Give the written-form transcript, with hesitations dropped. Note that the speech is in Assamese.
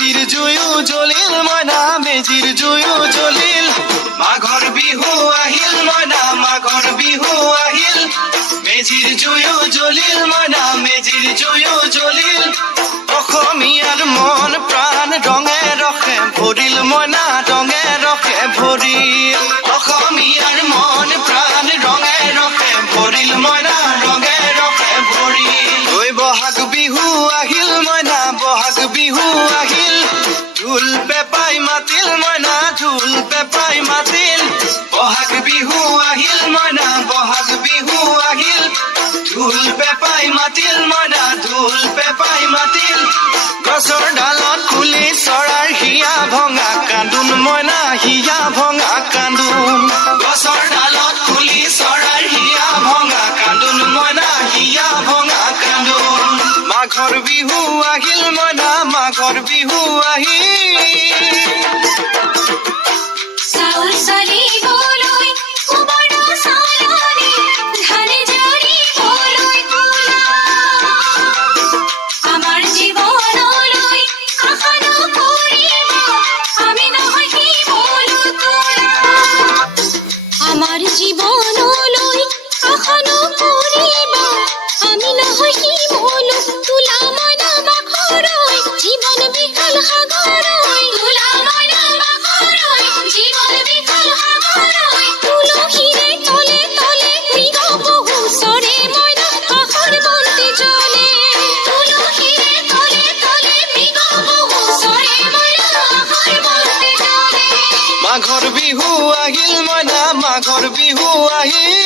মেজিৰ জুয়ো জ্বলিল মইনা মেজিৰ জুয়ো জ্বলিল মাঘৰ বিহু আহিল মইনা মাঘৰ বিহু আহিল মেজিৰ জুয়ো জ্বলিল মইনা মেজিৰ জুয়ো জ্বলিল অসমীয়াৰ মন প্ৰাণ ৰঙে ৰখে ভৰিল মইনা ৰঙে ৰখে ভৰিল অসমীয়াৰ মন প্ৰাণ ৰঙে ৰখে ভৰিল মইনা ৰঙে ৰখে ভৰিল ঐ বহাগ বিহু আহিল মইনা বহাগ বিহু আহিল ঢোল পেপাই মাতিল মইনা ঢোল পেপাই মাতিল বহাগ বিহু আহিল মইনা বহাগ বিহু আহিল ঢোল পেপাই মাতিল মইনা ঢোল পেপাই মাতিল গছৰ ডালত কুলি চৰাৰ হিয়া ভঙা কান্দোন মইনা হিয়া ভঙা কান্দোন গছৰ ডালত কুলি চৰাৰ হিয়া ভঙা কান্দোন মইনা হিয়া ভঙা কান্দোন মাঘৰ বিহু আহিল মইনা মাঘৰ বিহু আহিল চাউল চালিবলৈ সুবৰ্ণ চালনি ধান জৰিবলৈ কোলা আমাৰ জীৱনলৈ আশা নকৰিব আমি নহয় শিমলু তোলা আমাৰ জীৱনলৈ আশা নকৰিব আমি নহয় শিমলু তোলা মইনা মাঘৰৈ জীৱন বিশাল সাগৰৈ তোলা মইনা মাঘৰৈ জীৱন বিশাল সাগৰৈ তুলসীৰে তলে তলে মৃগ পহু চৰে মইনা আশাৰ বন্তি জ্বলে তুলসীৰে তলে তলে মৃগ পহু চৰে মইনা আশাৰ বন্তি জ্বলে মাঘৰ বিহু আহিল মইনা মাঘৰ বিহু আহিল